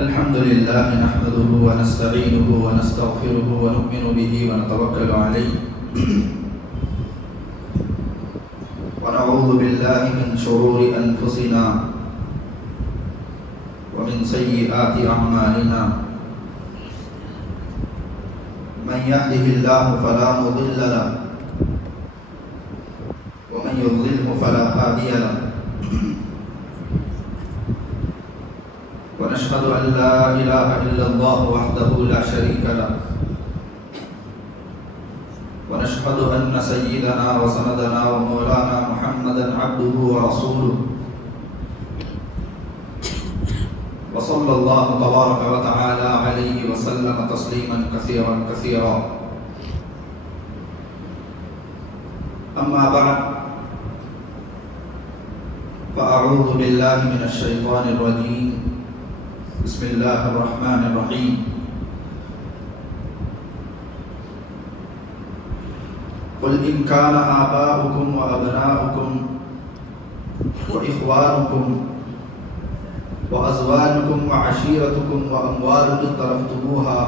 الحمد لله نحمده ونستعينه ونستغفره ونؤمن به ونتوكل عليه ونعوذ بالله من شرور أنفسنا ومن سيئات أعمالنا من يهده الله فلا مضل له ومن يضلله فلا هادي له ونشهد أن لا إله إلا الله وحده لا شريك له ونشهد أن سيدنا وسندنا ومولانا محمدا عبده ورسوله وصلى الله تبارك وتعالى عليه وسلم تسليما كثيرا كثيرا. أما بعد فأعوذ بالله من الشيطان الرجيم. بسم الله الرحمن الرحيم. قل إن كان آباؤكم وأبناؤكم وإخوانكم وأزواجكم وعشيرتكم وأموال اقترفتموها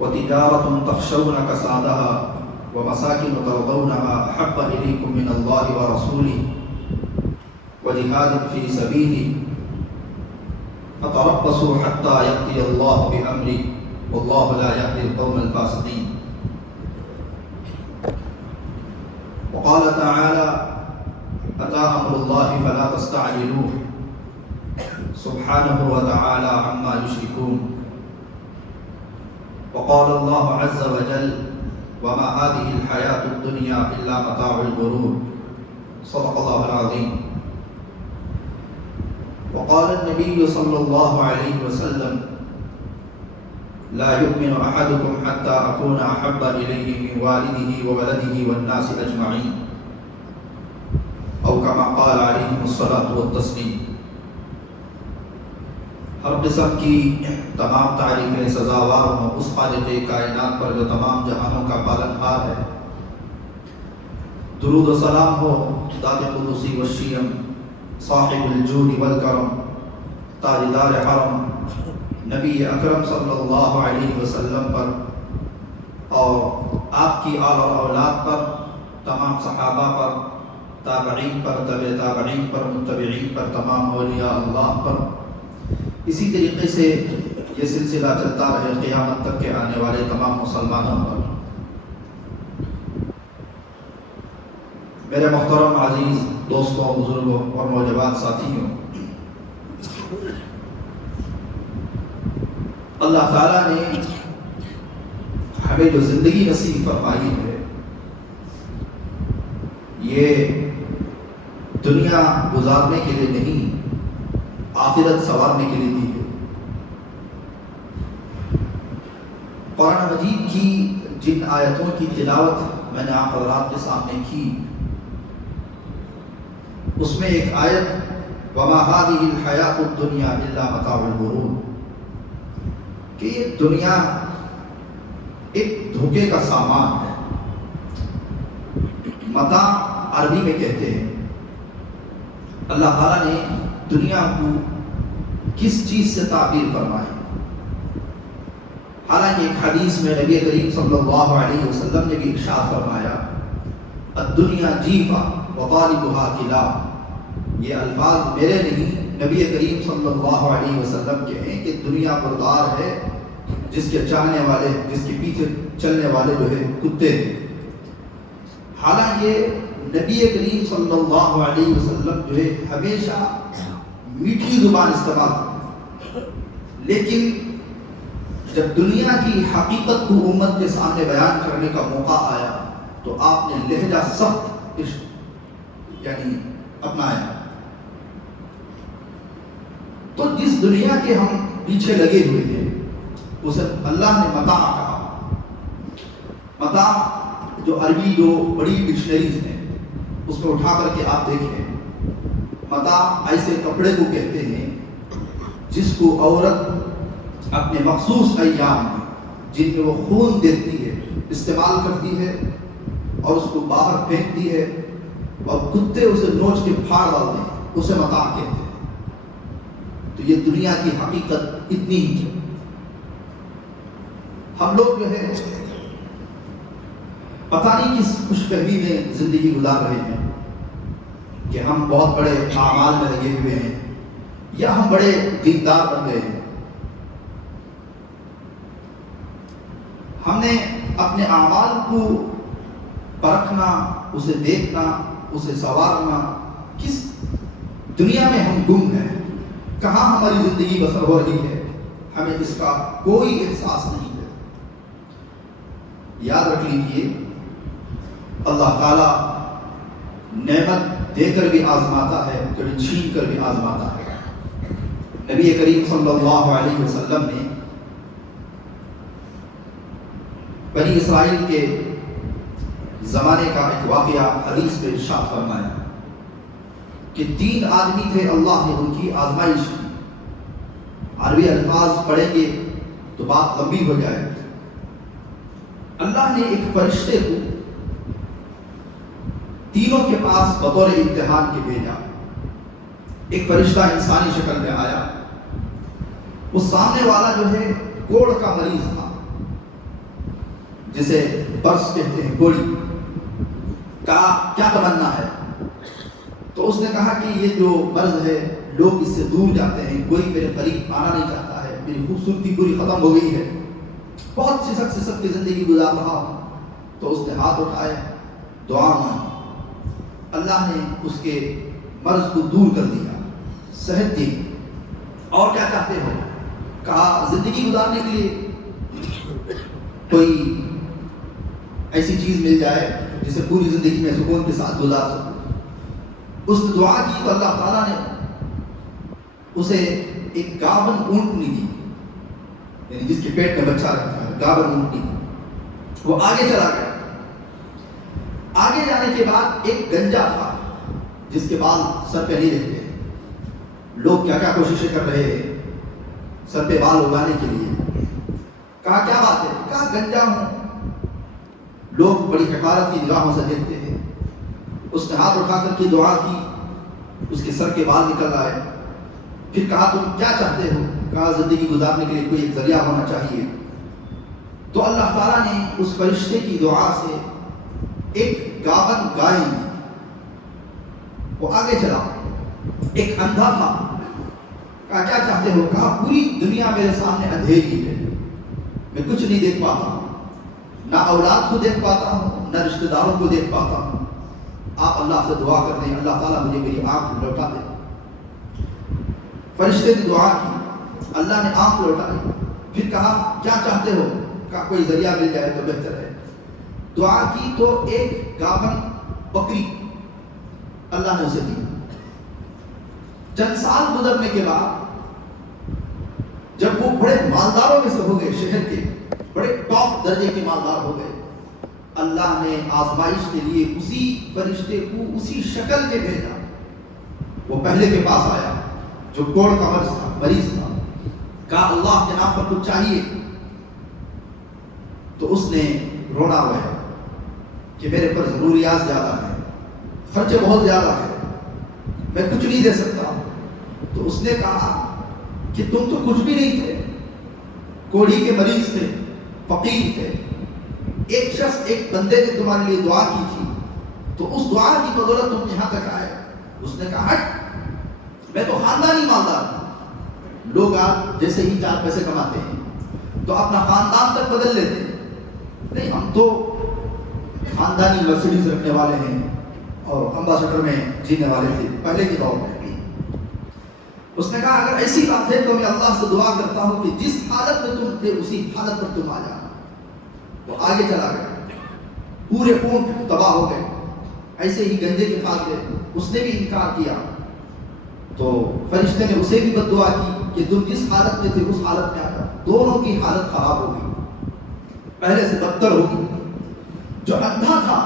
وتجارة تخشون كسادها ومساكن ترضونها أحب إليكم من الله ورسوله وجهاد في سبيله فتربصوا حتى يأتي الله بأمره والله لا يهدي القوم الفاسقين. وقال تعالى أتى أمر الله فلا تستعجلوه سبحانه وتعالى عما يشركون. وقال الله عز وجل وما هذه الحياة الدنيا إلا متاع الغرور. صدق الله العظيم. وقال النبي صلى الله عليه وسلم لا يؤمن أحدكم حتى أكون أحب إليه من والده وولده والناس أجمعين أو كما قال عليه الصلاة والتسليم. ہر قسم کی تمام تعریفیں سزاوار ہوں اس خالق کائنات پر جو تمام جہانوں کا پالنہار ہے. درود و سلام ہو ذات قدوسی و شیم صاحب الجود والکرم تاجدار حرم نبی اکرم صلی اللہ علیہ وسلم پر اور آپ کی آل و اولاد پر، تمام صحابہ پر، تابعین پر، تبع تابعین پر، متبعین پر، تمام اولیاء اللہ پر. اسی طریقے سے یہ سلسلہ چلتا رہے قیامت تک کے آنے والے تمام مسلمانوں پر. میرے محترم عزیز دوستوں، بزرگوں اور نوجوان ساتھیوں، اللہ تعالیٰ نے ہمیں جو زندگی نصیب فرمائی ہے یہ دنیا گزارنے کے لیے نہیں، آخرت سنوارنے کے لیے دی ہے. قرآن مجید کی جن آیتوں کی تلاوت میں نے آپ حضرات کے سامنے کی، اس میں ایک آیت وما هذه الحیاة الدنیا الا متاع الغرور، کہ یہ دنیا ایک دھوکے کا سامان ہے. متاع عربی میں کہتے ہیں. اللہ تعالیٰ نے دنیا کو کس چیز سے تعبیر فرمائی؟ حالانکہ ایک حدیث میں نبی کریم صلی اللہ علیہ وسلم نے بھی ارشاد فرمایا الدنیا جیفہ وطالبها کلاب. یہ الفاظ میرے نہیں، نبی کریم صلی اللہ علیہ وسلم کے ہیں کہ دنیا مردار ہے جس کے چاہنے والے، جس کے پیچھے چلنے والے جو ہے کتے ہیں. حالانکہ نبی کریم صلی اللہ علیہ وسلم جو ہے ہمیشہ میٹھی زبان استعمال کرتے، لیکن جب دنیا کی حقیقت کو امت کے سامنے بیان کرنے کا موقع آیا تو آپ نے لہجہ سخت یعنی اپنایا. تو جس دنیا کے ہم پیچھے لگے ہوئے ہیں اسے اللہ نے متاع کہا. متاع جو عربی جو بڑی ڈکشنریز ہیں اس میں اٹھا کر کے آپ دیکھیں، متاع ایسے کپڑے کو کہتے ہیں جس کو عورت اپنے مخصوص ایام میں جن میں وہ خون دیتی ہے استعمال کرتی ہے اور اس کو باہر پھینکتی ہے اور کتے اسے نوچ کے پھاڑ ڈالتے ہیں، اسے متاع کہتے ہیں. تو یہ دنیا کی حقیقت اتنی ہی ہے۔ ہم لوگ جو ہے پتہ نہیں کس خوش فہمی میں زندگی گزار رہے ہیں کہ ہم بہت بڑے اعمال میں لگے ہوئے ہیں یا ہم بڑے دیندار بن گئے ہیں۔ ہم نے اپنے اعمال کو پرکھنا، اسے دیکھنا، اسے سنوارنا، کس دنیا میں ہم گم ہیں، کہاں ہماری زندگی بسر ہو رہی ہے، ہمیں اس کا کوئی احساس نہیں ہے۔ یاد رکھ لیجیے، اللہ تعالی نعمت دے کر بھی آزماتا ہے، کبھی چھین کر بھی آزماتا ہے۔ نبی کریم صلی اللہ علیہ وسلم نے بنی اسرائیل کے زمانے کا ایک واقعہ حدیث میں ارشاد فرمایا کہ 3 آدمی تھے، اللہ نے ان کی آزمائش کی۔ عربی الفاظ پڑھیں گے تو بات لمبی ہو جائے۔ اللہ نے ایک فرشتے کو تینوں کے پاس بطور امتحان کے بھیجا۔ ایک فرشتہ انسانی شکل میں آیا، وہ سامنے والا جو ہے کوڑ کا مریض تھا، جسے برس کہتے ہیں، کوڑی۔ کہا کیا تمنا ہے؟ تو اس نے کہا کہ یہ جو مرض ہے لوگ اس سے دور جاتے ہیں، کوئی میرے قریب آنا نہیں چاہتا ہے، میری خوبصورتی پوری ختم ہو گئی ہے، بہت سسک کی زندگی گزار رہا ہوں۔ تو اس نے ہاتھ اٹھائے، دعا مانگی، اللہ نے اس کے مرض کو دور کر دیا، صحت دی۔ اور کیا چاہتے ہو؟ کہا زندگی گزارنے کے لیے کوئی ایسی چیز مل جائے جسے پوری زندگی میں سکون کے ساتھ گزار سکوں۔ اس نے دعا کی تو اللہ تعالیٰ نے اسے ایک گابن اونٹنی دی، یعنی جس کے پیٹ میں بچہ رہتا ہے، گابن اونٹنی دی۔ وہ آگے چلا گیا۔ آگے جانے کے بعد ایک گنجا تھا جس کے بال سر پہ نہیں رہتے۔ لوگ کیا کیا کوششیں کر رہے ہیں سر پہ بال اگانے کے لیے۔ کہا کیا بات ہے؟ کہا گنجا ہوں، لوگ بڑی حقارت کی نگاہوں سے دیکھتے ہیں۔ اس نے ہاتھ اٹھا کر کی دعا کی، اس کے سر کے بال نکل آئے۔ پھر کہا تم کیا چاہتے ہو؟ کہا زندگی گزارنے کے لیے کوئی ایک ذریعہ ہونا چاہیے۔ تو اللہ تعالیٰ نے اس فرشتے کی دعا سے ایک گابن گائے دی۔ وہ آگے چلا۔ ایک اندھا تھا، کہا کیا چاہتے ہو؟ کہا پوری دنیا میرے سامنے اندھیری ہے، میں کچھ نہیں دیکھ پاتا ہوں، نہ اولاد کو دیکھ پاتا ہوں، نہ رشتہ داروں کو دیکھ پاتا ہوں۔ آپ اللہ سے دعا کر دیں، اللہ تعالیٰ مجھے میری آنکھ لوٹا دے۔ فرشتے نے دعا کی، اللہ نے آنکھ لوٹائی۔ پھر کہا کیا چاہتے ہو؟ کہا کوئی ذریعہ مل جائے تو بہتر ہے۔ دعا کی تو ایک گابن بکری اللہ نے اسے دی۔ چند سال گزرنے کے بعد جب وہ بڑے مالداروں میں سے ہو گئے، شہر کے بڑے ٹاپ درجے کے مالدار ہو گئے، اللہ نے آزمائش کے لیے اسی فرشتے کو اسی شکل میں بھیجا۔ وہ پہلے کے پاس آیا جو کوڑ کا مریض تھا، کہا اللہ کے نام پر کچھ چاہیے۔ تو اس نے رونا ہوا کہ میرے پر ضروریات زیادہ ہیں، خرچے بہت زیادہ ہیں، میں کچھ نہیں دے سکتا۔ تو اس نے کہا کہ تم تو کچھ بھی نہیں تھے، کوڑی کے مریض تھے، فقیر تھے، ایک شخص ایک بندے نے تمہارے لیے دعا کی تھی، تو اس دعا کی بدولت تم یہاں تک آئے۔ اس نے کہا ہٹ، میں تو خاندانی مالدار ہوں۔ لوگ آپ جیسے ہی 4 پیسے کماتے ہیں تو اپنا خاندان تک بدل لیتے ہیں، نہیں ہم تو خاندانی مرسیڈیز رکھنے والے ہیں اور امباسڈر میں جینے والے تھے پہلے کے دور میں۔ اس نے کہا اگر ایسی بات ہے تو میں اللہ سے دعا کرتا ہوں کہ جس حالت میں تم تھے اسی حالت پر تم آ جانا۔ وہ آگے چلا گیا، پورے اونٹ تباہ ہو گئے۔ ایسے ہی گنجے کے پاس گئے، اس نے بھی انکار کیا۔ تو فرشتے نے اسے بھی بد دعا کی کہ تم جس حالت میں تھے اس حالت میں آ جاؤ۔ دونوں کی حالت خراب ہو گئی، پہلے سے بدتر ہو گئی۔ جو اندھا تھا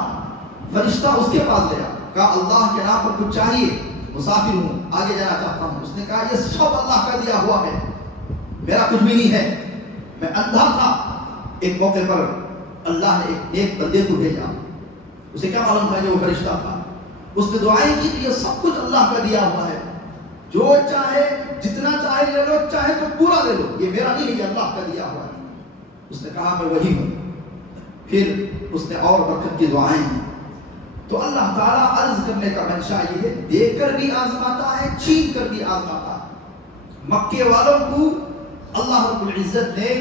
فرشتہ اس کے پاس گیا، کہا اللہ کے نام پر کچھ چاہیے، مسافر ہوں، آگے جانا چاہتا ہوں۔ اس نے کہا یہ سب اللہ کا دیا ہوا ہے، میرا کچھ بھی نہیں ہے، میں اندھا تھا۔ ایک موقع پر اللہ نے ایک نیک بندے کو بھیجا، اسے کیا معلوم تھا کہ وہ فرشتہ تھا۔ اس نے دعائیں کی کہ یہ سب کچھ اللہ کا دیا ہوا ہے، جو چاہے جتنا چاہے لے لو، چاہے تو پورا لے لو، یہ میرا نہیں ہے، یہ اللہ کا دیا ہوا ہے۔ اس نے کہا میں وہی ہوں۔ پھر اس نے اور برکت کی دعائیں دی۔ تو اللہ تعالیٰ عرض کرنے کا منشا یہ ہے، دے کر بھی آزماتا ہے، چھین کر بھی آزماتا ہے۔ مکے والوں کو اللہ رب العزت نے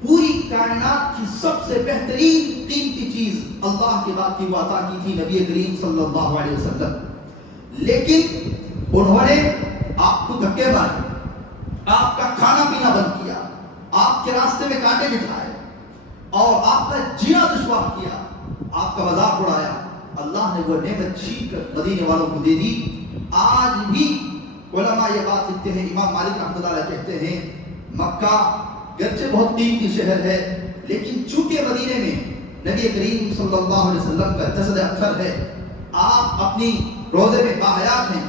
پوری کائنات کی سب سے بہترین قیمتی چیز اللہ کے بعد کی وہ عطا کی تھی، نبی کریم صلی اللہ علیہ وسلم، لیکن انہوں نے آپ کو دھکے مارے، آپ کا کھانا پینا بند کیا، آپ کے راستے میں کانٹے بٹھائے اور آپ کا جینا دشوار کیا، آپ کا مذاق اڑایا۔ اللہ نے وہ نعمت چھین کر مدینے والوں کو دے دی۔ آج بھی علماء یہ بات لکھتے ہیں، امام مالک رحمۃ اللہ علیہ کہتے ہیں مکہ گرچہ بہت قیمتی شہر ہے، لیکن چونکہ مدینے میں نبی کریم صلی اللہ علیہ وسلم کا جسد اطہر ہے، آپ اپنی روزے میں باحیات ہیں،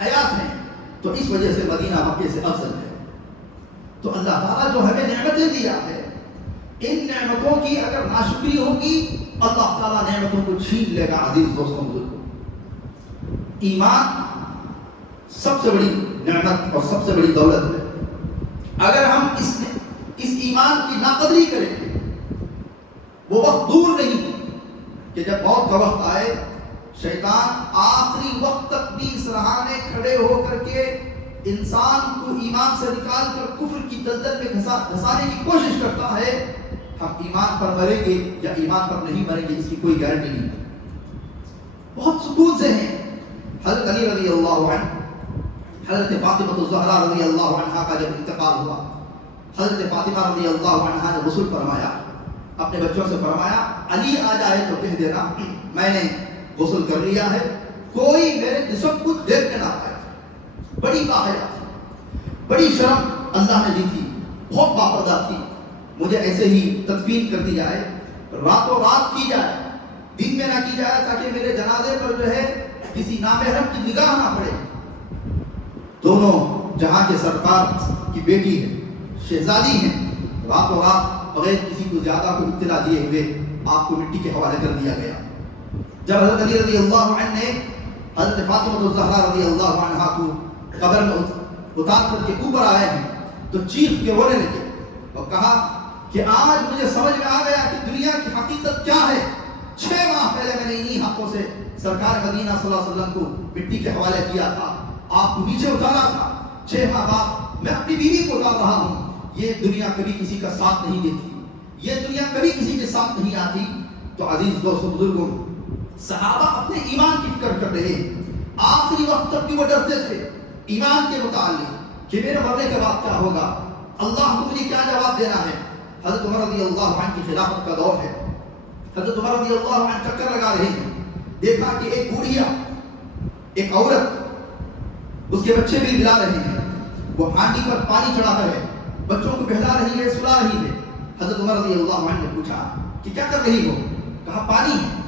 حیات ہیں، تو اس وجہ سے مدینہ مکے سے افضل ہے۔ تو اللہ تعالیٰ جو ہمیں نعمتیں دیا ہے، ان نعمتوں کی اگر ناشکری ہوگی اللہ تعالیٰ نعمتوں کو چھین لے گا۔ عزیز دوستوں بزرگوں، ایمان سب سے بڑی نعمت اور سب سے بڑی دولت ہے۔ اگر ہم اس ایمان کی ناقدری کریں گے، وہ وقت دور نہیں کہ جب موت کا وقت آئے، شیطان آخری وقت تک بھی سرہانے کھڑے ہو کر کے انسان کو ایمان سے نکال کر کفر کی دلدل میں دھسانے کی کوشش کرتا ہے۔ ہم ایمان پر مریں گے یا ایمان پر نہیں مریں گے اس کی کوئی گارنٹی نہیں۔ بہت سکون سے ہیں۔ حضرت علی رضی اللہ عنہ، حضرت فاطمہ الزہرا رضی اللہ عنہا کا جب انتقال ہوا، حضرت فاطمہ رضی اللہ عنہا نے غسل فرمایا، اپنے بچوں سے فرمایا علی آ جائے تو کہہ دینا میں نے غسل کر لیا ہے، کوئی میرے جسم کو دیکھ نہ پائے۔ بڑی باحیا تھی، بڑی شرم اللہ نے دی تھی، بہت باپردہ تھی۔ مجھے ایسے ہی تدفین کر دی جائے، راتوں رات کی جائے، دن میں نہ کی جائے، تاکہ میرے جنازے پر جو ہے کسی نامحرم کی نگاہ نہ پڑے۔ دونوں جہاں کے سرکار کی بیٹی ہے، شہزادی ہیں، راتوں رات بغیر کسی کو زیادہ کو اطلاع دیے ہوئے آپ کو مٹی کے حوالے کر دیا گیا۔ جب حضرت علی رضی اللہ عنہ نے حضرت فاطمہ الزہرا رضی اللہ عنہا کو قبر میں اتار کر کے اوپر آئے ہیں تو چیخ کے رونے لگے اور کہا کہ آج مجھے سمجھ میں آ گیا کہ دنیا کی حقیقت کیا ہے۔ 6 ماہ پہلے میں نے انہی ہاتھوں سے سرکار مدینہ صلی اللہ علیہ وسلم کو مٹی کے حوالے کیا تھا، آپ کو نیچے اتارا تھا۔ 6 ماہ بعد میں اپنی بیوی کو اتار رہا ہوں۔ یہ دنیا کبھی کسی کا ساتھ نہیں دیتی، یہ دنیا کبھی کسی کے ساتھ نہیں آتی۔ تو عزیز دوستوں بزرگوں، صحابہ اپنے ایمان کی فکر کر رہے، آخری وقت تک بھی وہ ڈرتے تھے ایمان کے متعلق کہ میرے مرنے کے بعد کیا ہوگا، اللہ کو مجھے کیا جواب دینا ہے۔ حضرت عمر رضی اللہ عنہ کی خلافت کا دور ہے، حضرت عمر رضی اللہ عنہ چکر لگا رہے ہیں، دیکھا کہ ایک بوڑھیا، ایک عورت، اس کے بچے بھی بلا رہے ہیں، وہ ہانڈی پر پانی چڑھا کر ہے، بچوں کو بہلا رہی ہے، سلا رہی ہے۔ حضرت عمر رضی اللہ عنہ نے پوچھا کہ کیا کر رہی ہو؟ کہا پانی ہے۔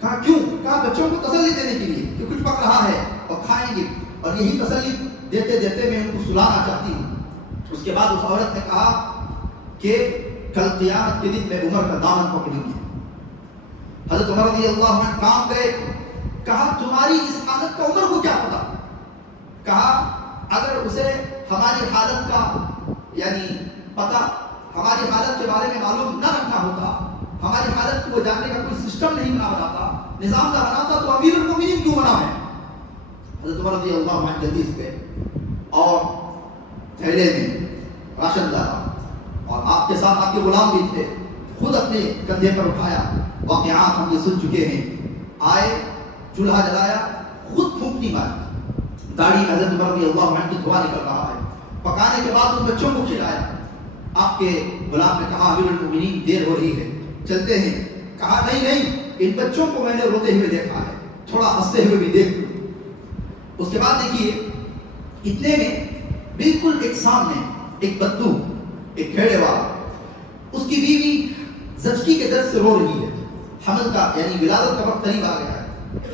کہا کیوں؟ کہا بچوں کو تسلی دینے کے لیے کہ کچھ پک رہا ہے اور کھائیں گے، اور یہی تسلی دیتے دیتے میں ان کو سلانا چاہتی ہوں۔ اس کے بعد اس عورت نے کہا کہ کل قیامت کے دن میں عمر کا دامن پکڑوں گی۔ حضرت عمر رضی اللہ عنہ کام گئے، کہا تمہاری اس حالت کا عمر کو کیا پتا؟ کہا اگر اسے ہماری حالت کا یعنی پتا، ہماری حالت کے بارے میں معلوم نہ رکھنا ہوتا، ہماری حالت کو وہ جاننے کا کوئی سسٹم نہیں بناتا، نظام نہ بناتا، تو امیر المومنین کیوں بنا ہے؟ حضرت عمر رضی اللہ عنہ جلدی سے اور تھیلے میں راشن ڈالا، اور آپ کے ساتھ آپ کے غلام بھی تھے، خود اپنے کندھے پر اٹھایا۔ واقعات ہم یہ سن چکے ہیں۔ آئے، چولہا جلایا، خود پھونکنی ماری، داڑھی میں حضرت عمر رضی اللہ عنہ کی دھواں نکل رہا ہے۔ پکانے کے بعد ان بچوں کو کھلایا۔ آپ کے غلام نے کہا امیر المومنین دیر ہو رہی ہے، چلتے ہیں۔ کہا نہیں نہیں، ان بچوں کو میں نے روتے ہوئے دیکھا ہے، تھوڑا ہنستے ہوئے بھی دیکھ لوں۔ اس کے بعد دیکھیے، اتنے میں بالکل ایک سامنے ایک بدو، ایک کھیڑے والا، اس کی بیوی زچگی کے درد سے رو رہی ہے، حمل کا یعنی ولادت کا وقت قریب آ گیا ہے۔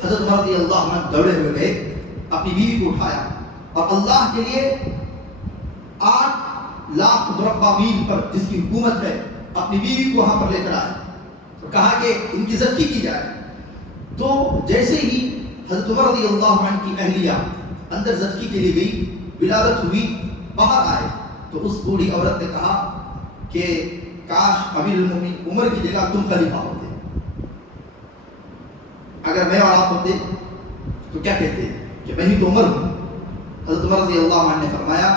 حضرت عمر رضی اللہ عنہ دوڑے ہوئے گئے، اپنی بیوی کو اٹھایا اور اللہ کے لیے 8 لاکھ مربع میل پر جس کی حکومت ہے، اپنی بیوی کو وہاں پر لے کر آئے اور کہا کہ ان کی زچگی کی جائے۔ تو جیسے ہی حضرت عمر رضی اللہ عنہ کی اہلیہ اندر زچگی کے لیے گئی، ولادت ہوئی، باہر آئے تو اس بوڑھی عورت نے کہا کہ کاش امیر المومنین عمر کی جگہ تم خلیفہ ہوتے، اگر میں اور آپ ہوتے تو کیا کہتے کہ میں ہی تو عمر ہوں۔ حضرت عمر رضی اللہ عنہ نے فرمایا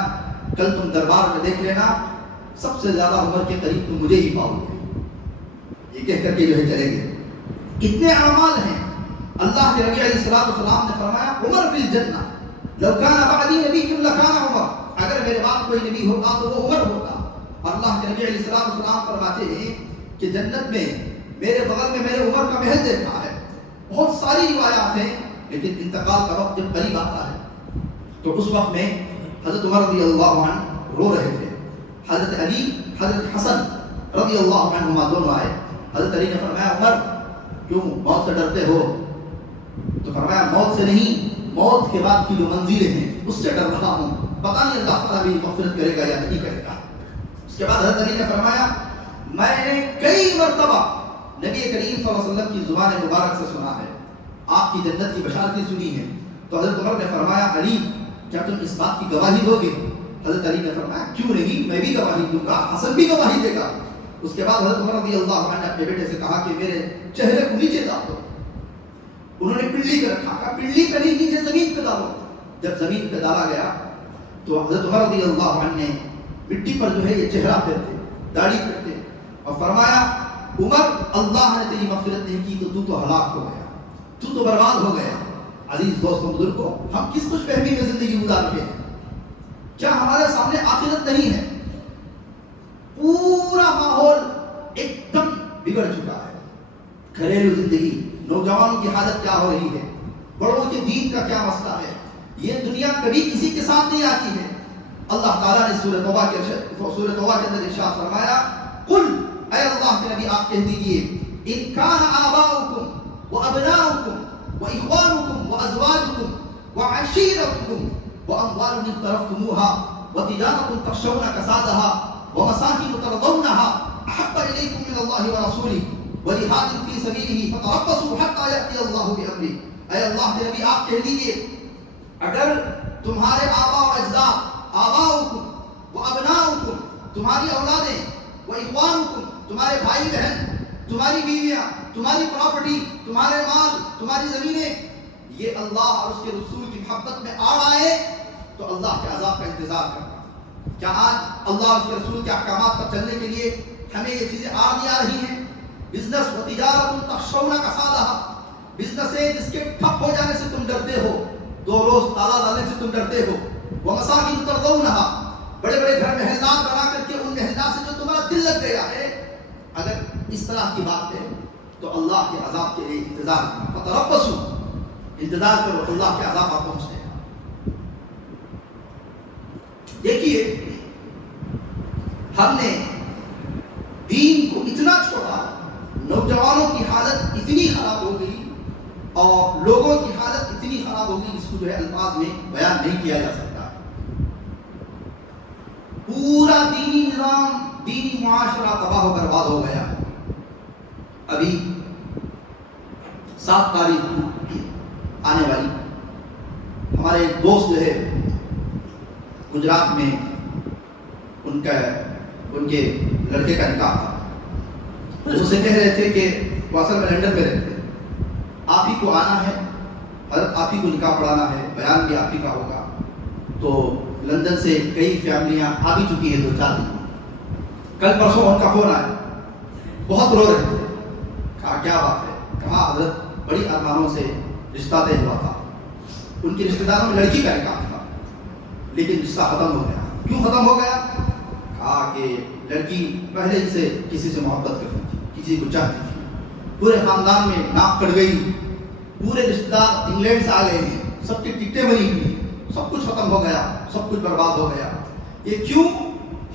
کل تم دربار میں دیکھ لینا، سب سے زیادہ عمر کے قریب تم مجھے ہی پاؤ گے۔ یہ کہہ کر کے جو ہے چلے گئے۔ اتنے اعمال ہیں، اللہ کے نبی علیہ السلام نے فرمایا عمر فی الجنہ لو کان بعدی نبی لکان عمر، اگر میرے بعد کوئی نبی ہوگا تو وہ عمر ہوگا۔ اللہ کے نبی علیہ السلام فرماتے ہیں کہ جنت میں میرے بغل میں میرے عمر کا محل دیکھا ہے۔ بہت ساری روایات ہیں، لیکن انتقال کا وقت جب قریب آتا ہے تو اس وقت میں حضرت عمر رضی اللہ عنہ رو رہے تھے۔ حضرت علی، حضرت حسن رضی اللہ عنہما دونوں آئے۔ حضرت علی نے فرمایا عمر کیوں موت سے ڈرتے ہو؟ تو فرمایا موت سے نہیں، موت کے بعد کی جو منزلیں ہیں اس سے ڈر رہا ہوں، پتہ نہیں اللہ تعالیٰ میری مغفرت کرے گا یا نہیں کرے گا۔ اس کے بعد حضرت علی نے فرمایا میں نے کئی مرتبہ نبی کریم صلی اللہ علیہ وسلم کی زبان مبارک سے سنا ہے، آپ کی جنت کی بشارتیں سنی ہیں۔ تو حضرت عمر نے فرمایا علی کیا تم اس بات کی گواہی دو گے؟ حضرت علی نے فرمایا کیوں نہیں، میں بھی گواہی دوں گا، حسن بھی گواہی دے گا۔ اس کے بعد حضرت عمر رضی اللہ عنہ نے اپنے بیٹے سے کہا کہ میرے چہرے کو نیچے ڈال دو۔ انہوں نے پنڈلی پہ رکھا، کہا پنڈلی پہ نہیں، نیچے زمین پہ ڈالو۔ جب زمین پہ ڈالا گیا تو حضرت عمر رضی اللہ عنہ نے مٹی پر جو ہے یہ چہرہ پھیرتے، داڑھی پھیرتے اور فرمایا عمر اللہ نے تیری مغفرت نہیں کی تو ہلاک ہو گیا، تو برباد ہو گیا۔ عزیز دوستوں بزرگوں، ہم کس خوش فہمی میں زندگی گزار رہے ہیں؟ کیا ہمارے سامنے آخرت نہیں ہے؟ پورا ماحول ایک دم بگڑ چکا ہے۔ گھریلو زندگی، نوجوانوں کی حالت کیا ہو رہی ہے، بڑوں کے دین کا کیا مسئلہ ہے، یہ دنیا کبھی کسی کے ساتھ نہیں آتی ہے۔ اللہ تعالیٰ نے سورہ توبہ کے اندر ارشاد فرمایا قل، اے اللہ کے نبی آپ کہہ دیجئے ان کان آباؤکم وابناؤکم واخوانکم وازواجکم وعشیرتکم واموال اقترفتموها وتجارة تخشون کسادها ومساکن ترضونها احب الیکم من اللہ ورسولہ وجہاد فی سبیلہ فتربصوا حتی یأتی اللہ بامرہ۔ اے اللہ کے نبی آپ کہہ دیجئے اگر تمہارے آبا و اجداد، آباؤکم و ابناؤکم تمہاری اولادیں، و اخوانکم تمہارے بھائی بہن، تمہاری بیویاں، تمہاری پراپرٹی، تمہارے مال، تمہاری زمینیں، یہ اللہ اور اس کے رسول کی محبت میں آڑ آئے تو اللہ کے عذاب کا انتظار کرنا۔ کیا آج اللہ اور اس کے رسول کے احکامات پر چلنے کے لیے ہمیں یہ چیزیں آ رہی ہیں؟ بزنس و تجارت تخشون کسادها، بزنس ہے جس کے ٹھپ ہو جانے سے تم ڈرتے ہو، دو روز تالا ڈالنے سے تم ڈرتے ہو، وہ مساکن ترضونها، بڑے بڑے گھر محلات بنا کر کے ان محلات سے جو تمہارا دل لگ گیا ہے، اگر اس طرح کی بات ہے تو اللہ کے عذاب کے لیے انتظار کرو، فتربصوا، انتظار کرو، اللہ کے عذاب آپ پہنچنے گا۔ دیکھیے ہم نے دین کو اتنا چھوڑا، نوجوانوں کی حالت اتنی خراب ہو گئی اور لوگوں کی حالت اتنی خراب ہو گئی جس کو جو ہے الفاظ میں بیان نہیں کیا جا سکتا۔ پورا دینی نظام، دینی معاشرہ تباہ و برباد ہو گیا۔ ابھی 7 تاریخ کو آنے والی ہمارے ایک دوست جو ہے گجرات میں ان کے لڑکے کا نکاح تھا۔ اس سے کہہ رہے تھے کہ وہ اصل میں لندن میں رہتے، آپ ہی کو آنا ہے اور آپ ہی کو نکاح پڑھانا ہے، بیان بھی آپ ہی کا ہوگا۔ تو لندن سے کئی فیملیاں آ بھی چکی ہیں 2-4 دن۔ کل پرسوں ان کا فون آیا، بہت رو رہے تھے۔ کہا کیا بات ہے؟ کہا حضرت بڑی ارمانوں سے رشتہ طے ہوا تھا، ان کے رشتہ داروں میں لڑکی کا نکاح تھا، لیکن رشتہ ختم ہو گیا۔ کیوں ختم ہو گیا؟ کہا کہ لڑکی پہلے ہی سے کسی سے محبت کرتی تھی، کسی کو چاہتی تھی، پورے خاندان میں ناک کٹ گئی، پورے رشتہ دار انگلینڈ سے آ گئے ہیں، سب کی ٹکٹیں بنی ہوئی، سب کچھ ختم ہو گیا، سب کچھ برباد ہو گیا۔ یہ کیوں؟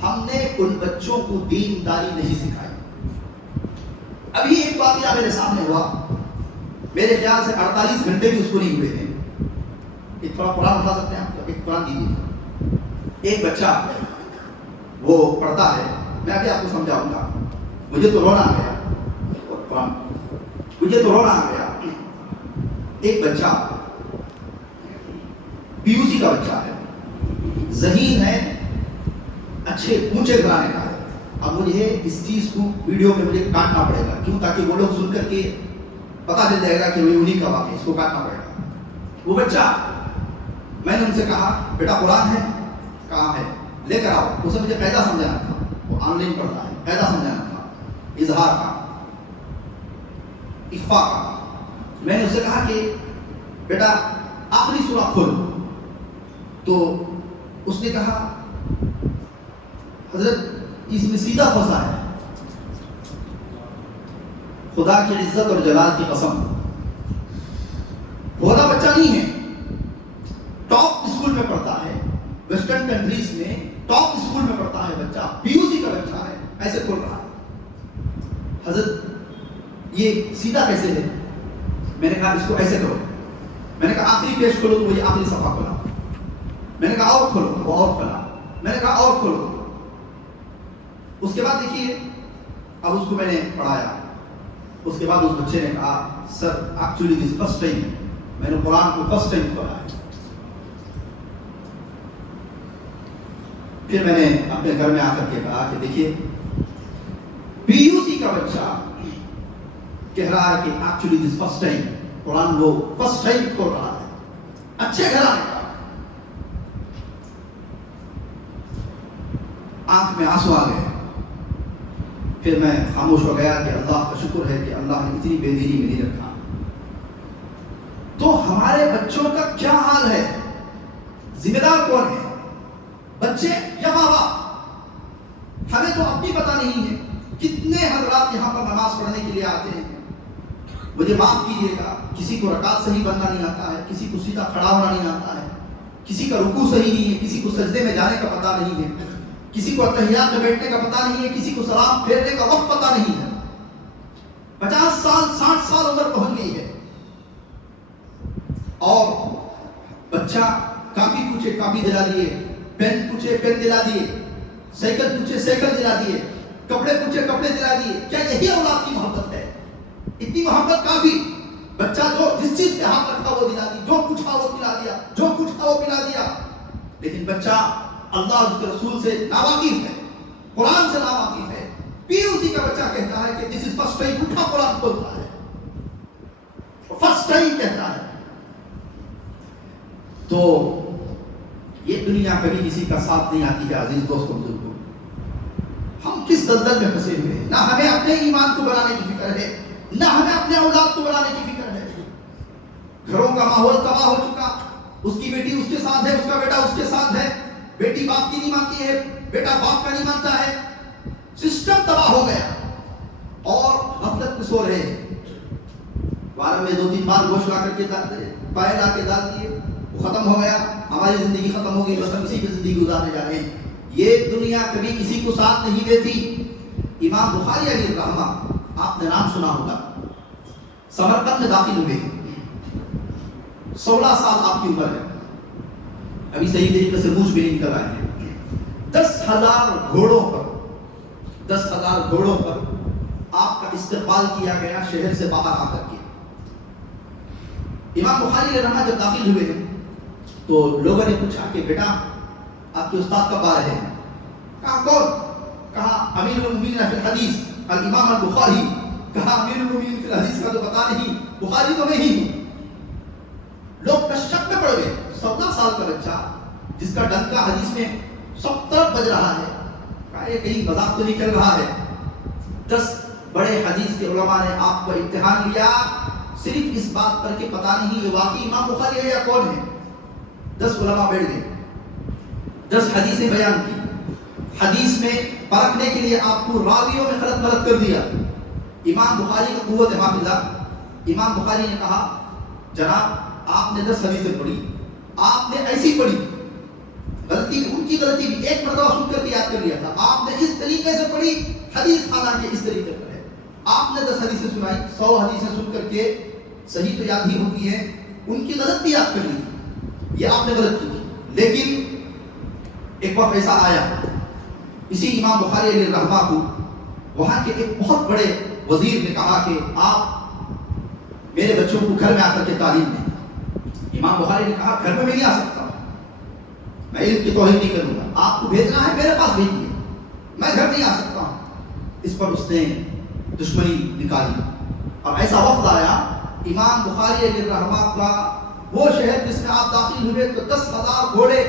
ہم نے ان بچوں کو دینداری نہیں سکھائی۔ ابھی ایک واقعہ میرے سامنے ہوا، میرے خیال سے 48 گھنٹے بھی اس کو نہیں ہوئے ہیں۔ ایک تھوڑا قرآن اٹھا سکتے ہیں آپ؟ ایک قرآن دیجیے۔ ایک بچہ وہ پڑھتا ہے، میں ابھی آپ کو سمجھاؤں گا، مجھے تو رونا آ گیا، مجھے تو رونا آ گیا۔ ایک بچہ PUC کا بچہ ہے, ذہین ہے, اچھے اونچے گھرانے کا ہے. اب مجھے اس چیز کو ویڈیو میں مجھے کاٹنا پڑے گا, کیوں؟ تاکہ وہ لوگ سن کر کے پتا چل جائے گا کہ وہ انہیں کا واقعہ, اس کو کاٹنا پڑے گا. وہ بچہ, میں نے ان سے کہا بیٹا قرآن ہے, کہاں ہے, لے کر آؤ. اسے مجھے قاعدہ سمجھانا تھا, وہ آن لائن پڑھتا ہے, قاعدہ سمجھانا تھا, اظہار کا, اخفاء کا. میں نے اسے کہا کہ بیٹا آخری سورہ کھول. تو اس نے کہا حضرت اس میں سیدھا پھنسا ہے, خدا کی عزت اور جلال کی قسم, بھولا بچہ نہیں ہے, ٹاپ اسکول میں پڑھتا ہے, ویسٹرن کنٹریز میں ٹاپ اسکول میں پڑھتا ہے بچہ, PUC کا بچہ ہے, ایسے کھول رہا ہے. حضرت یہ سیدھا کیسے ہے؟ میں نے کہا اس کو ایسے کرو. میں نے کہا آخری پیج کھولو, تو وہ یہ آخری صفحہ کھولا. میں نے کہا اور کھولو, وہ اور کھولا. میں نے کہا اور کھولو. اس کے بعد دیکھیے, اب اس کو میں نے پڑھایا. اس کے بعد اس بچے نے کہا sir actually this first time میں نے قرآن کو فرسٹ ٹائم پڑھا ہے. پھر میں نے اپنے گھر میں آ کر کے کہا کہ دیکھیے PUC کا بچہ کہہ رہا ہے کہ ایکچولی دس فرسٹ ٹائم قرآن وہ فرسٹ ٹائم پڑھ رہا ہے, اچھے گھرانے کا. آنکھ میں آنسو آ گئے. پھر میں خاموش ہو گیا کہ اللہ کا شکر ہے کہ اللہ نے اتنی بے دینی میں نہیں رکھا. تو ہمارے بچوں کا کیا حال ہے؟ ذمہ دار کون ہے, بچے یا ماں باپ؟ ہمیں تو اپنی پتہ نہیں ہے. کتنے حضرات یہاں پر نماز پڑھنے کے لیے آتے ہیں, مجھے معاف کیجیے گا, کسی کو رکعت صحیح بننا نہیں آتا ہے, کسی کو سیدھا کھڑا ہونا نہیں آتا ہے, کسی کا رکوع صحیح نہیں ہے, کسی کو سجدے میں جانے کا پتہ نہیں ہے, کسی کو تحیات میں بیٹھنے کا پتہ نہیں ہے, کسی کو سلام پھیرنے کا وقت پتہ نہیں ہے. 50 سال 60 سال عمر پہنچ گئی ہے, اور بچہ کاپی پوچھے کاپی دلا دیے, پین پوچھے پین دلا دیے, سائیکل پوچھے سائیکل دلا دیے, کپڑے پوچھے کپڑے دلا دیے. کیا یہی اولاد کی محبت ہے؟ اتنی محبت کافی؟ بچہ جو جس چیز پہ ہاتھ رکھا وہ دلا دی, جو پوچھا وہ پلا دیا, جو پوچھا وہ پلا دیا. لیکن بچہ اللہ اور اس کے رسول سے ناواقف ہے, قرآن سے ناواقف ہے. PUC کا بچہ کہتا ہے کہ دس از فرسٹ ٹائم, اٹھا قرآن کھولتا ہے, فرسٹ ٹائم کہتا ہے. تو یہ دنیا کبھی کسی کا ساتھ نہیں آتی ہے عزیز دوستوں بزرگوں. ہم کس دلدل میں پھنسے ہوئے ہیں, نہ ہمیں اپنے ایمان کو بنانے کی فکر ہے, نہ ہمیں اپنے اولاد کو بنانے کی فکر ہے. گھروں کا ماحول تباہ ہو چکا, اس کی بیٹی اس کے ساتھ ہے, اس کا بیٹا اس کے ساتھ ہے, بیٹی باپ کی نہیں مانتی ہے, بیٹا باپ کا نہیں مانتا ہے. سسٹم تباہ ہو گیا اور غفلت میں سو رہے ہیں. وارم میں 2-3 بار گوشت لا کر کے پائے لا کے ڈال دیے, وہ ختم ہو گیا, ہماری زندگی ختم ہو گئی, بس ہم اسی پہ زندگی گزارنے جا رہے ہیں. یہ دنیا کبھی کسی کو ساتھ نہیں دیتی. امام بخاری علیہ الرحمہ, آپ نے نام سنا ہوگا, سمرقند میں داخل ہوئے, 16 سال آپ کی عمر ہے, ابھی صحیح طریقے سے مونچھ بھی نہیں نکل آئے ہیں. 10,000 گھوڑوں پر 10,000 گھوڑوں پر آپ کا استقبال کیا گیا شہر سے باہر آ کر کے. امام بخاری علیہ الرحمہ جب داخل ہوئے ہیں تو لوگوں نے پوچھا کہ بیٹا آپ کے استاد کب آ رہے ہیں؟ کہا کون؟ کہا امیر المومنین فی الحدیث الامام البخاری. کہا امیر المومنین فی الحدیث کا تو پتا نہیں, بخاری تو میں ہی ہوں. لوگ شک میں پڑ گئے. 14 سال کا بچہ جس کا ڈنکا حدیث میں سب طرف بج رہا ہے, کہا یہ کہیں مذاق تو نہیں چل رہا ہے. 10 بڑے حدیث کے علماء نے آپ پر امتحان لیا صرف اس بات پر کہ پتا نہیں یہ واقعی امام بخاری ہے یا کون ہے. 10 علماء بیٹھ گئے, 10 حدیثیں بیان کی. حدیث میں پرکھنے کے لیے آپ کو راویوں میں غلط ملت کر دیا. امام بخاری کا قوت حافظہ, امام بخاری نے کہا جناب آپ نے 10 حدیثیں پڑھی, آپ نے ایسی پڑھی, غلطی ان کی غلطی بھی ایک مرتبہ سن کر کے یاد کر لیا تھا, آپ نے اس طریقے سے پڑھی, حدیث حالانکہ اس طریقے پر ہے. آپ نے 10 حدیثیں سنائی, 100 حدیثیں سن کر کے صحیح تو یاد ہی ہوتی ہے, ان کی غلط بھی یاد کر لی تھی, یہ آپ نے غلط کی تھی. لیکن ایک وقت ایسا آیا, اسی امام بخاری علیہ الرحمہ کو وہاں کے ایک بہت بڑے وزیر نے کہا کہ آپ میرے بچوں کو گھر میں آ کر کے تعلیم دیں. امام بخاری نے کہا گھر میں نہیں آ سکتا, میں علم کی توہین نہیں کروں گا، آپ کو بھیجنا ہے میرے پاس بھیجیے، میں گھر نہیں آ سکتا ہوں۔ اس پر اس نے دشمنی نکالی، اور ایسا وقت آیا امام بخاری علیہ الرحمہ کا وہ شہر جس میں آپ داخل ہوئے تو 10,000 گھوڑے،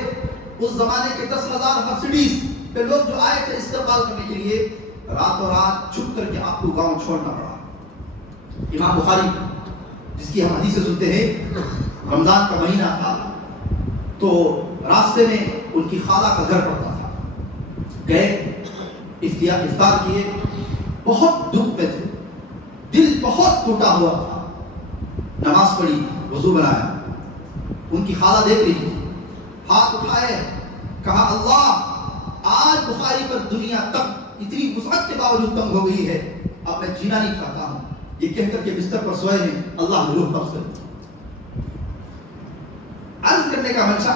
اس زمانے کے 10,000 مرسیڈیز پہ لوگ جو آئے تھے استقبال کرنے کے لیے، راتوں رات چھپ کر کے آپ کو گاؤں چھوڑنا پڑا۔ امام بخاری جس کی ہم حدیثیں سنتے ہیں، رمضان کا مہینہ تھا تو راستے میں ان کی خالہ کا گھر پڑتا تھا، گئے افطار کیے، بہت دکھ میں تھے، دل بہت ٹوٹا ہوا تھا، نماز پڑھی، وضو بنایا، ان کی خالہ دیکھ رہی تھی، ہاتھ اٹھائے، کہا اللہ آج بخاری پر دنیا تک اتنی وسعت کے باوجود تنگ ہو گئی ہے، اب میں جینا نہیں چاہتا ہوں۔ یہ کہہ کر کے بستر پر سوئے ہیں، اللہ میں روح قبض کر۔ عرض کرنے کا منشا،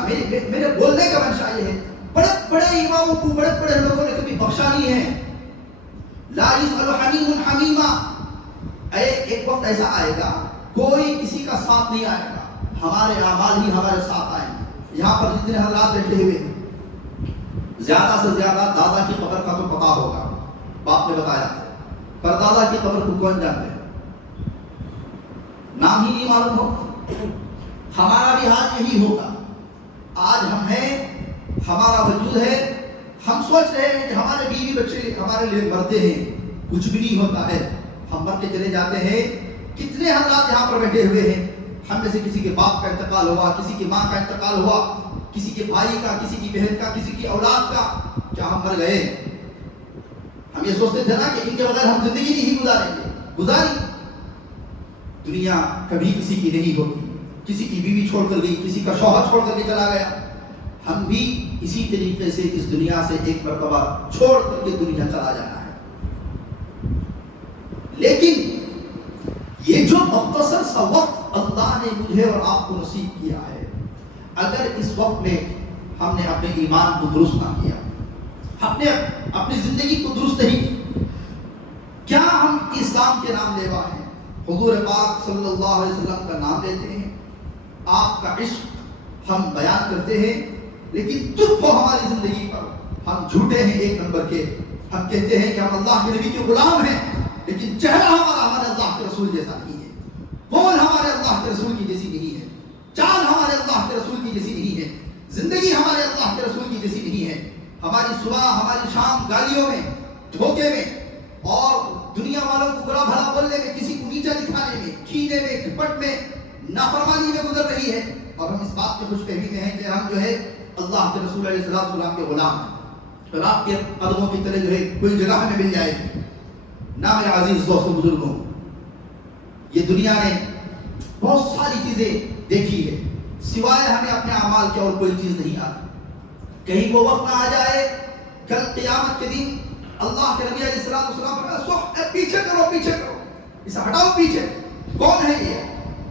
میرے بولنے کا منشا یہ ہے، بڑے بڑے اماموں کو، بڑے بڑے لوگوں نے کبھی بخشا نہیں ہے۔ لا یسأل حمیم حمیما، ایک وقت ایسا آئے گا کوئی کسی کا ساتھ نہیں آئے گا، ہمارے اعمال ہی ہمارے ساتھ آئیں گے۔ یہاں پر جتنے حضرات بیٹھے ہوئے ہیں، زیادہ سے زیادہ دادا کی قبر کا تو پتا ہوگا، باپ نے بتایا، پر دادا کی قبر کو کون جانتے ہیں؟ نام ہی نہیں معلوم ہو۔ ہمارا بھی حال یہی ہوگا، آج ہم ہیں، ہمارا وجود ہے، ہم سوچ رہے ہیں کہ ہمارے بیوی بچے ہمارے لیے مرتے ہیں، کچھ بھی نہیں ہوتا ہے، ہم مر کے چلے جاتے ہیں۔ کتنے حضرات یہاں پر بیٹھے ہوئے ہیں، ہم میں سے کسی کے باپ کا انتقال ہوا، کسی کی ماں کا انتقال ہوا، کسی کے بھائی کا، کسی کی بہن کا، کسی کی اولاد کا، کیا ہم مر گئے؟ ہم یہ سوچتے تھے نا کہ ان کے بغیر ہم زندگی نہیں گزاریں گے، گزاری۔ دنیا کبھی کسی کی نہیں ہوتی، کسی کی بیوی چھوڑ کر گئی، کسی کا شوہر چھوڑ کر کے چلا گیا، ہم بھی اسی طریقے سے اس دنیا سے ایک مرتبہ چھوڑ کر کے دنیا چلا جانا ہے۔ لیکن یہ جو مختصر سا وقت اللہ نے مجھے اور آپ کو نصیب کیا ہے، اگر اس وقت میں ہم نے اپنے ایمان کو درست نہ کیا، اپنی زندگی کو درست نہیں کی، کیا ہم اسلام کے نام لیوا ہیں، حضور پاک صلی اللہ علیہ وسلم کا نام لیتے ہیں، آپ کا عشق ہم بیان کرتے ہیں، لیکن دکھ ہو ہماری زندگی پر، ہم جھوٹے ہیں ایک نمبر کے، ہم کہتے ہیں کہ ہم اللہ کے نبی کے غلام ہیں، لیکن چہرہ ہمارے اللہ کے رسول جیسا نہیں ہے، بول ہمارے اللہ کے رسول کی جیسی نہیں ہے، چال ہمارے اللہ کے رسول کی جیسی نہیں ہے، زندگی ہمارے اللہ کے رسول کی جیسی نہیں ہے۔ ہماری صبح ہماری شام گالیوں میں، دھوکے میں، اور دنیا والوں کو برا بھلا بولنے میں، کسی کو نیچا دکھانے میں، کھینے میں، کپٹ میں، نافرمانی میں گزر رہی ہے، اور ہم اس بات کے خوش فہمی میں ہیں کہ ہم جو ہے اللہ کے رسول علیہ السلام کے غلام ہیں، اور آپ کے قدموں کی طرح جو ہے کوئی جگہ ہمیں مل جائے گی۔ نہ میرے عزیز دوستوں بزرگوں، یہ دنیا نے بہت ساری چیزیں دیکھی ہے، سوائے ہمیں اپنے اعمال کے اور کوئی چیز نہیں آتی۔ کہیں وہ وقت نہ آ جائے کل قیامت کے دن اللہ کے نبی علیہ السلام فرمایا پیچھے کرو، پیچھے کرو، اسے ہٹاؤ پیچھے، کون ہے یہ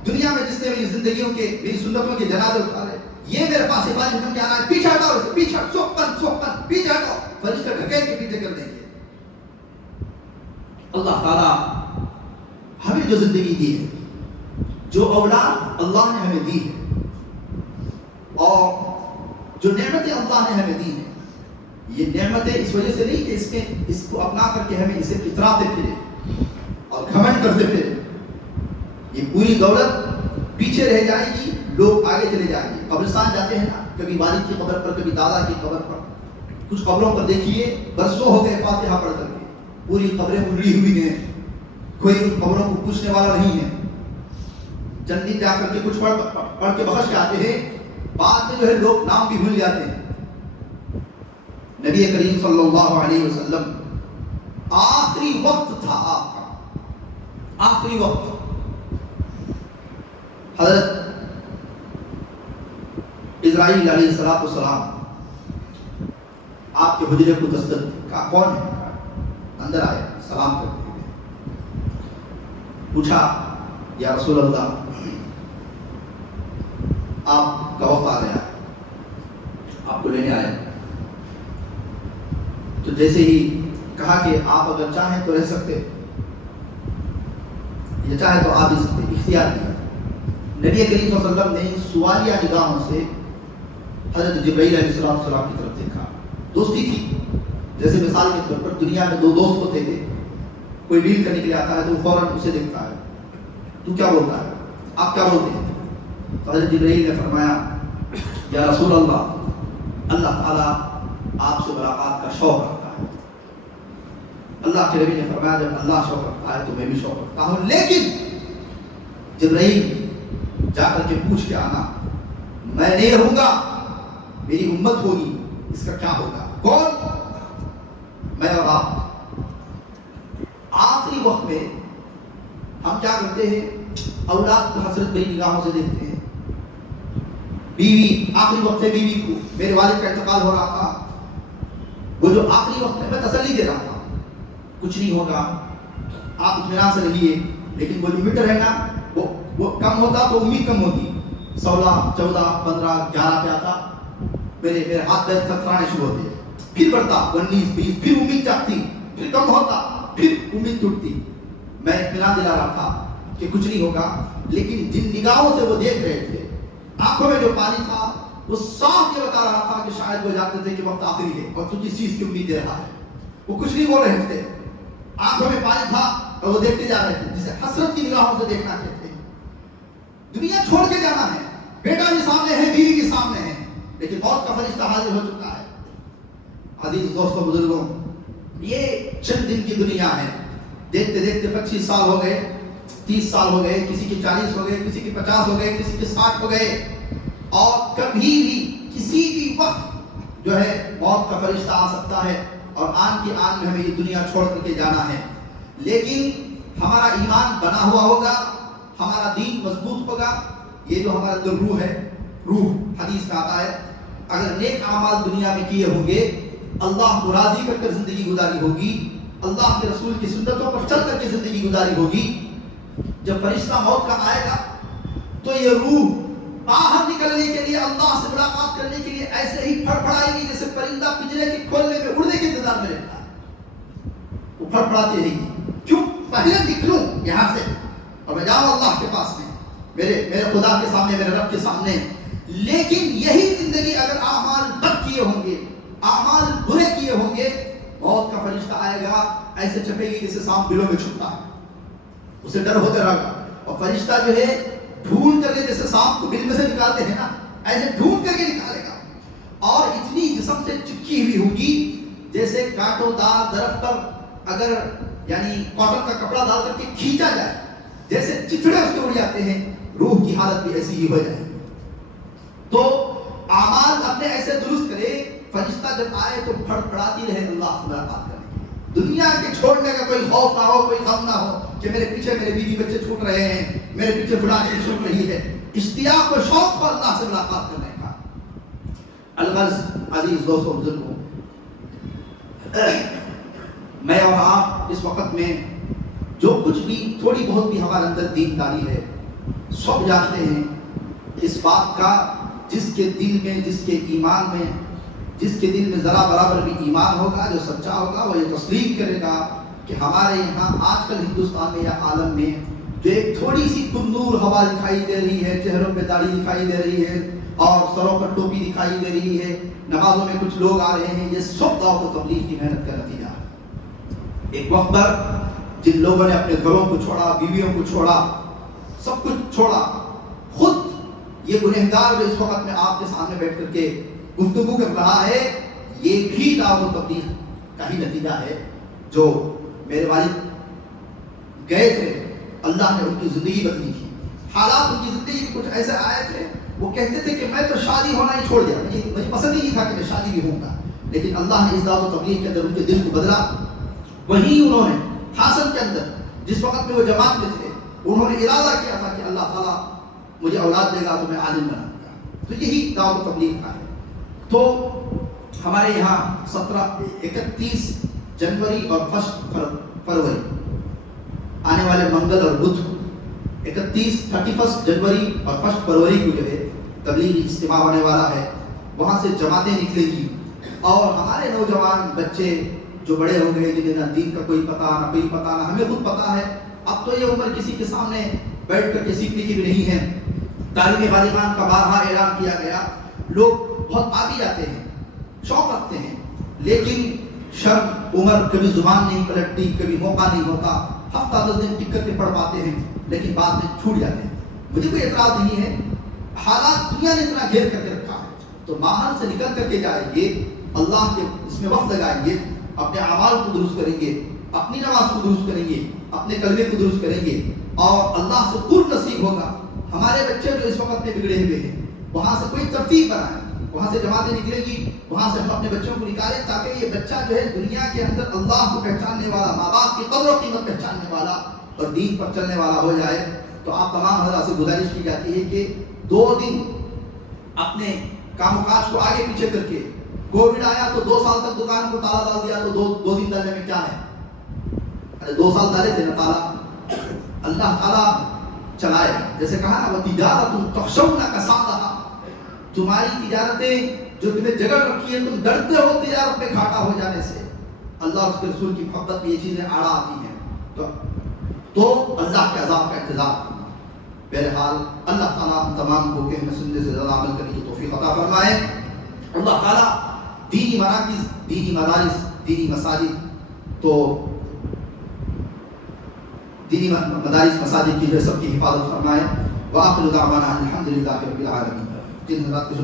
دنیا میں جس نے میری زندگیوں کے، میری سنتوں کے جنازے اٹھائے، یہ میرے پاس حفاظت حکم کے آنا ہے، پیچھے ہٹاؤ اسے، پیچھے سوکن پیچھے ہٹاؤ، فرشتہ ڈھکیل کے پیچھے کر دیں گے۔ اللہ تعالیٰ ہمیں جو زندگی دی ہے، جو اولاد اللہ نے ہمیں دی ہے، اور جو نعمتیں اللہ نے ہمیں دی ہیں، یہ نعمتیں اس وجہ سے نہیں کہ اس کو اپنا کر کے ہمیں اسے اتراتے پھرے اور گھمنڈ کرتے پھرے، یہ پوری دولت پیچھے رہ جائے گی، لوگ آگے چلے جائیں گے۔ قبرستان جاتے ہیں نا، کبھی والد کی قبر پر، کبھی دادا کی قبر پر، کچھ قبروں پر دیکھیے برسوں ہو گئے فاتحہ پڑھ کر کے، پوری قبریں اجڑی ہوئی ہیں، کوئی ان قبروں کو پوچھنے والا نہیں ہے، چند دن جا کر کے کچھ پڑھ کے بخش کے آتے ہیں، بعد میں جو ہے لوگ نام بھی بھول جاتے ہیں۔ نبی کریم صلی اللہ علیہ وسلم آخری وقت تھا آپ کا، آخری وقت، حضرت اسرائیل علیہ السلام آپ کے حجرے کو دستک کا کون ہے، اندر آئے، سلام کرتے ہوئے پوچھا یا رسول اللہ آپ کا وقت آ گیا، آپ کو لینے آئے، تو جیسے ہی کہا کہ آپ اگر چاہیں تو رہ سکتے، یا چاہے تو آ بھی سکتے، اختیار دیا۔ نبی کریم صلی اللہ علیہ وسلم نے سوالیہ نگاہوں سے حضرت جبرائیل علیہ السلام کی طرف دیکھا. دوستی تھی. جیسے مثال کے طور پر دنیا میں دو دوست ہوتے تھے, کوئی ڈیل کرنے کے لیے آتا ہے تو فوراً اسے دیکھتا ہے, تو کیا بولتا ہے, آپ کیا بولتے ہیں؟ تو حضرت جبرائیل نے فرمایا یا رسول اللہ, اللہ تعالیٰ آپ سے ملاقات کا شوق رکھتا ہے. اللہ کے نبی نے فرمایا جب اللہ شوق رکھتا ہے تو میں بھی شوق رکھتا ہوں, لیکن جبرائیل جا کر کے پوچھ کے آنا, میں نہیں رہوں گا, میری امت ہوگی, اس کا کیا ہوگا؟ کون؟ میں اور آپ. آخری وقت میں ہم کیا کرتے ہیں, اولاد کو حسرت بھری نگاہوں سے دیکھتے ہیں. بیوی, آخری وقت ہے بیوی کو, میرے والد کا انتقال ہو رہا تھا, وہ جو آخری وقت میں تسلی دے رہا تھا, کچھ نہیں ہوگا, آپ اطمینان سے رہیے, لیکن وہ لمٹ ہے نا, وہ کم ہوتا تو امید کم ہوتی, 16, 14, 15, 11 پہ آتا, میرے ہاتھ پیر تھرتھرانے شروع ہوتے, پھر بڑھتا 19, 20, پھر امید جاگتی, پھر کم ہوتا, پھر امید ٹوٹتی. میں اطمینان دلا رہا تھا کہ کچھ نہیں ہوگا, لیکن جن نگاہوں سے وہ دیکھ رہے تھے, آنکھوں میں جو پانی تھا, وہ صاف یہ بتا رہا تھا کہ شاید وہ جانتے تھے کہ وقت آخری ہے اور تو جس چیز کی امید دے رہا ہے. وہ کچھ نہیں بول رہے تھے, آنکھوں میں پانی تھا اور وہ دیکھتے جا رہے تھے, جسے حسرت کی نگاہوں سے دیکھنا کہتے ہیں. دنیا چھوڑ کے جانا ہے, بیٹا بھی سامنے ہے, بیوی بھی سامنے ہے, لیکن موت کا فرشتہ حاضر ہو چکا ہے. عزیز دوستوں, بزرگوں, یہ چند دن کی دنیا ہے. دیکھتے دیکھتے 25 سال ہو گئے, 30 سال ہو گئے, کسی کے 40 ہو گئے, کسی کے 50 ہو گئے, کسی کے 60 ہو گئے, اور کبھی بھی کسی بھی وقت جو ہے موت کا فرشتہ آ سکتا ہے اور آن کی آن میں ہمیں یہ دنیا چھوڑ کر کے جانا ہے. لیکن ہمارا ایمان بنا ہوا ہوگا, ہمارا دین مضبوط ہوگا. یہ جو ہمارا اندر روح ہے, روح حدیث میں آتا ہے, اگر نیک اعمال دنیا میں کیے ہوں گے, اللہ کو راضی کر کر زندگی گزاری ہوگی, اللہ کے رسول کی سنتوں پر چل کر کے زندگی گزاری ہوگی, جب فرشتہ موت کا آئے گا تو یہ روح باہر نکلنے کے لیے, اللہ سے ملاقات کرنے کے لیے ایسے ہی پھڑپڑائے گی جیسے پرندہ پنجرے کے کھولنے میں اڑنے کے انتظار میں رہتا ہے. وہ پھڑپڑاتی رہے گی, کیوں؟ پہلے نکلوں یہاں سے اور میں جاؤں اللہ کے پاس میں, میرے خدا کے سامنے, میرے رب کے سامنے. لیکن یہی زندگی اگر اعمال بد کیے ہوں گے, اعمال برے کیے ہوں گے, موت کا فرشتہ آئے گا, ایسے چھپے گی جیسے سانپ بلوں میں چھپتا ہے, اسے ڈر ہوتے رہے گا. اور فرشتہ جو ہے ڈھونڈ کر کے, جیسے سانپ کو بل میں سے نکالتے ہیں نا, ایسے ڈھونڈ کر کے نکالے گا. اور اتنی جسم سے چپکی ہوئی ہوگی جیسے کانٹوں دار درخت پر اگر یعنی کاٹن کا کپڑا ڈال کر کے کھینچا جائے, جیسے چتڑے اس کے اڑ جاتے ہیں, روح کی حالت بھی ایسی ہی ہو جائے. تو اعمال اپنے ایسے درست کرے, فرشتہ جب آئے تو پھڑپڑاتی رہے اللہ سے ملاقات کرنے کے لیے. دنیا کے چھوڑنے کا کوئی خوف نہ ہو, کوئی غم نہ ہو کہ میرے پیچھے میرے بیوی بچے چھوٹ رہے ہیں, میرے پیچھے فلاں چیز چھوٹ رہی ہے. اشتیاق و شوق کو اللہ سے ملاقات کرنے کا. الغرض عزیز دوستوں, بزرگوں, میں اور آپ اس وقت میں جو کچھ بھی تھوڑی بہت بھی ہمارے اندر دینداری ہے, سب جانتے ہیں اس بات کا, جس کے دل میں, جس کے ایمان میں, جس کے دل میں ذرا برابر بھی ایمان ہوگا, جو سچا ہوگا, وہ یہ تسلیم کرے گا کہ ہمارے یہاں آج کل ہندوستان میں یا عالم میں جو ایک تھوڑی سی تندور ہوا دکھائی دے رہی ہے, چہروں پہ داڑھی دکھائی دے رہی ہے اور سروں پر ٹوپی دکھائی دے رہی ہے, نمازوں میں کچھ لوگ آ رہے ہیں, یہ سب دعوت و تبلیغ کی محنت کا نتیجہ ہے. ایک وقت پر جن لوگوں نے اپنے گھروں کو چھوڑا, بیویوں کو چھوڑا, سب کچھ چھوڑا, خود یہ گنہگار جو اس وقت میں آپ کے سامنے بیٹھ کر کے گفتگو کر رہا ہے, یہ بھی دعوت و تبلیغ کا ہی نتیجہ ہے. جو میرے والد گئے تھے, اللہ نے ان کی زندگی بدلی تھی, حالات ان کی زندگی میں کچھ ایسے آئے تھے, وہ کہتے تھے کہ میں تو شادی ہونا ہی چھوڑ دیا, مجھے پسند ہی نہیں تھا کہ میں شادی بھی ہوں گا, لیکن اللہ نے اس دعوت و تبلیغ کے اندر ان کے دل کو بدلا. وہیں انہوں نے حاصل کے اندر جس وقت میں وہ جماعت میں تھے, انہوں نے ارادہ کیا تھا کہ اللہ تعالیٰ مجھے اولاد دے گا تو میں عالم بناؤں گا. تو یہی دعوت و تبلیغ کا ہے. تو ہمارے یہاں 31 جنوری اور 1 فروری آنے والے منگل اور بدھ, 31 جنوری اور 1 فروری کو جو ہے تبلیغی اجتماع ہونے والا ہے. وہاں سے جماعتیں نکلے گی اور ہمارے نوجوان بچے جو بڑے ہو گئے, جنہیں نہ دین کا کوئی پتہ, نہ کوئی پتہ, نہ ہمیں خود پتہ ہے, اب تو یہ عمر کسی کے سامنے بیٹھ کر کے سیکھنے کی بھی نہیں ہے. تعلیم بالغان کا بارہا اعلان کیا گیا, لوگ بہت آ بھی جاتے ہیں, شوق رکھتے ہیں, لیکن شرم عمر کبھی زبان نہیں پلٹتی, کبھی موقع نہیں ہوتا, ہفتہ 10 دن ٹک کر کے پڑھ پاتے ہیں لیکن بعد میں چھوٹ جاتے ہیں. مجھے کوئی اعتراض نہیں ہے, حالات دنیا نے اتنا گھیر کر کے رکھا ہے, تو ماحول سے نکل کر کے جائیں گے, اللہ کے اس میں وقت لگائیں گے, اپنے اعمال کو درست کریں گے, اپنی نماز کو درست کریں گے, اپنے کلمے کو درست کریں گے, اور اللہ سے قرب نصیب ہوگا. ہمارے بچے جو اس وقت میں بگڑے ہوئے ہیں, وہاں سے کوئی ترتیب بنائیں, وہاں سے جماعتیں نکلیں گی, وہاں سے ہم اپنے بچوں کو نکالیں تاکہ یہ بچہ جو ہے دنیا کے اندر اللہ کو پہچاننے والا, ماں باپ کی قدر و قیمت پہچاننے والا اور دین پر چلنے والا ہو جائے. تو آپ تمام حضرات سے گزارش کی جاتی ہے کہ 2 دن اپنے کام کاج کو آگے پیچھے کر کے, کووڈ آیا تو 2 سال تک دکان کو تالا ڈال دیا, تو 2 دن ڈالنے میں کیا ہے, ارے 2 سال ڈالے تھے نا تالا, اللہ تعالیٰ چلائے. جیسے کہا نا, وہ تجارت تخشون کسادہا, تمہاری تجارتیں جو تمہیں جگہ رکھی ہے, تم ڈرتے ہو تجارت میں گھاٹا ہو جانے سے. اللہ اور اس کے رسول کی محبت میں یہ چیزیں آڑا آتی ہیں, تو اللہ کے عذاب کا انتظار کرنا. بہرحال اللہ تعالیٰ ہم تمام کو کہنے سننے سے زیادہ عمل کرنے کی توفیق عطا فرمائے. اللہ تعالیٰ دینی مراکز, دینی مدارس, دینی مساجد, تو دینی مدارس مساجد کی جو سب کی حفاظت فرمائے. وآخر دعوانا الحمدللہ رب العالمین. جن حضرات